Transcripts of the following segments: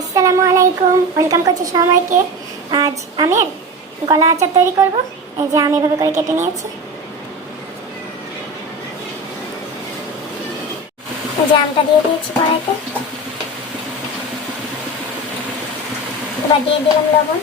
আসসালামু আলাইকুম, ওয়েলকাম করছি সবাইকে। আজ আমের গলা আচার তৈরি করব। এই যে আমি এভাবে করে কেটে নিয়েছি। এই যে আমটা দিয়ে দিয়েছি কড়াইতে। এবার দিয়ে দিলাম লবণ,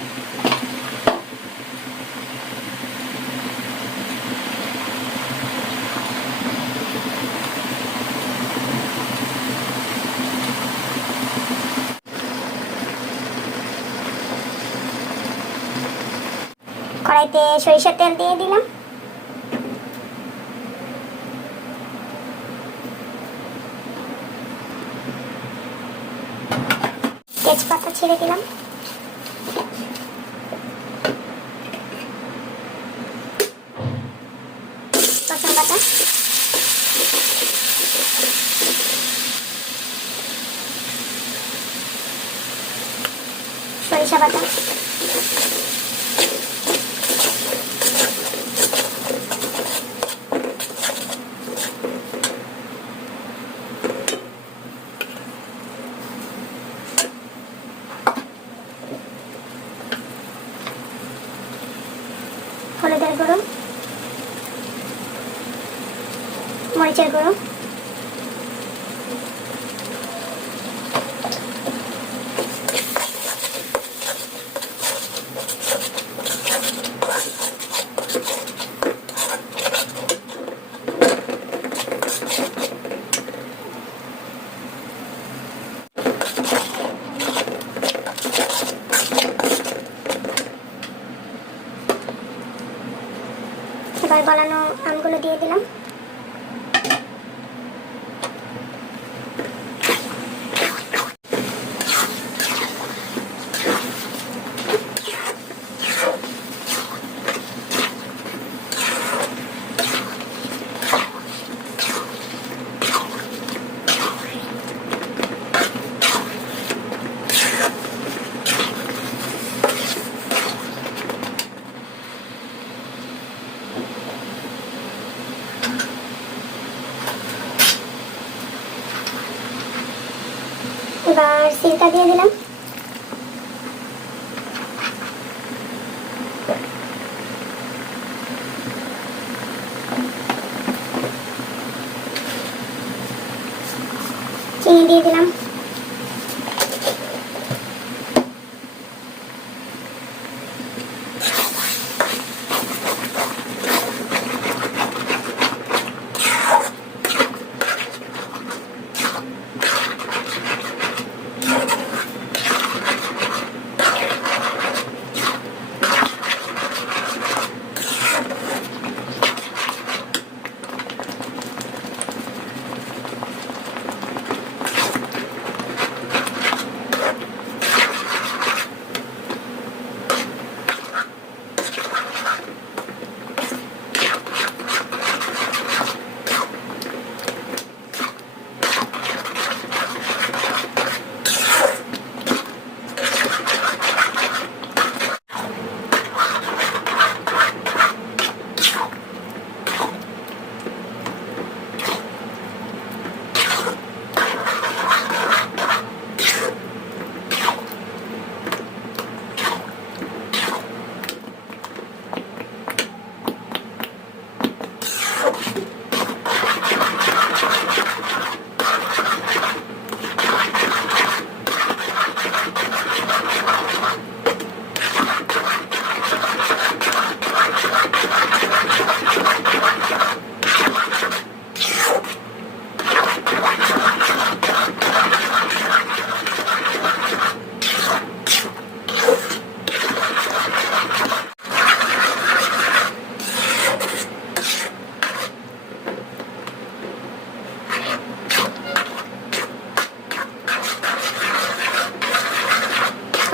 কড়াইতে সরিষার তেল দিয়ে দিলাম, তেজপাতা ছেড়ে দিলাম, রসুন বাটা, সরিষা বাটা, হলুদের গুঁড়ো, মরিচের গুঁড়ো, এবার গলানো আমগুলো দিয়ে দিলাম, এবার সিলটা দিয়ে দিলাম, চিনি দিয়ে দিলাম,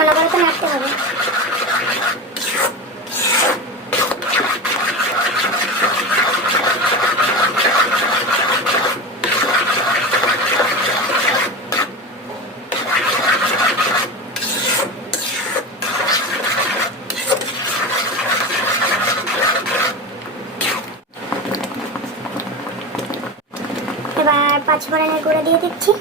অনবরত নাড়তে হবে। এবার 5 ফোড়নের গুঁড়ো দিয়ে দিচ্ছি,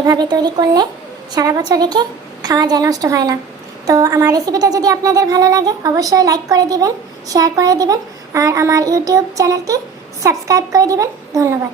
এভাবে তৈরি করলে সারা বছর রেখে খাওয়া যায়, নষ্ট হয় না। তো আমার রেসিপিটা যদি আপনাদের ভালো লাগে অবশ্যই লাইক করে দিবেন, শেয়ার করে দিবেন আর আমার ইউটিউব চ্যানেলটি সাবস্ক্রাইব করে দিবেন। ধন্যবাদ।